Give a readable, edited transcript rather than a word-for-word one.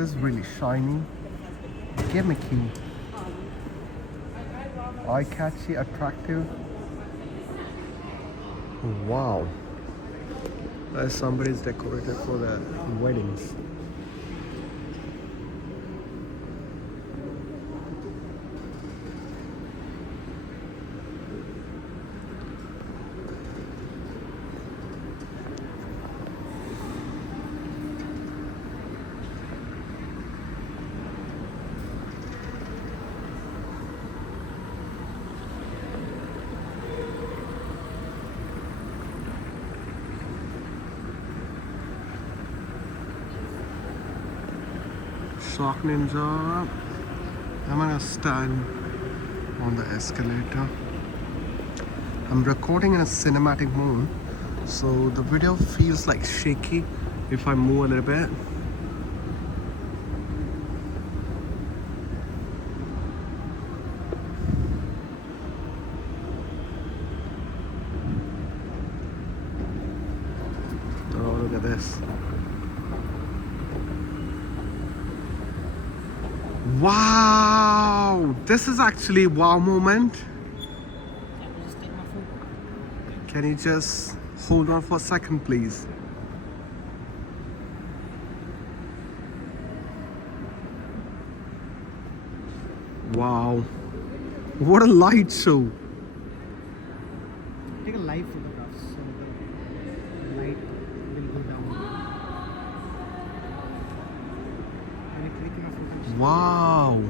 is really shiny, gimmicky, eye-catchy, attractive. Wow. Somebody's decorated for the weddings. Shock Ninja. I'm gonna stand on the escalator. I'm recording in a cinematic mode, so the video feels like shaky if I move a little bit. Oh, look at this. Wow, this is actually a wow moment. Can you just hold on for a second, please? Wow, what a light show. Take a live photograph so the light will go down. Can you click on a photo? Wow.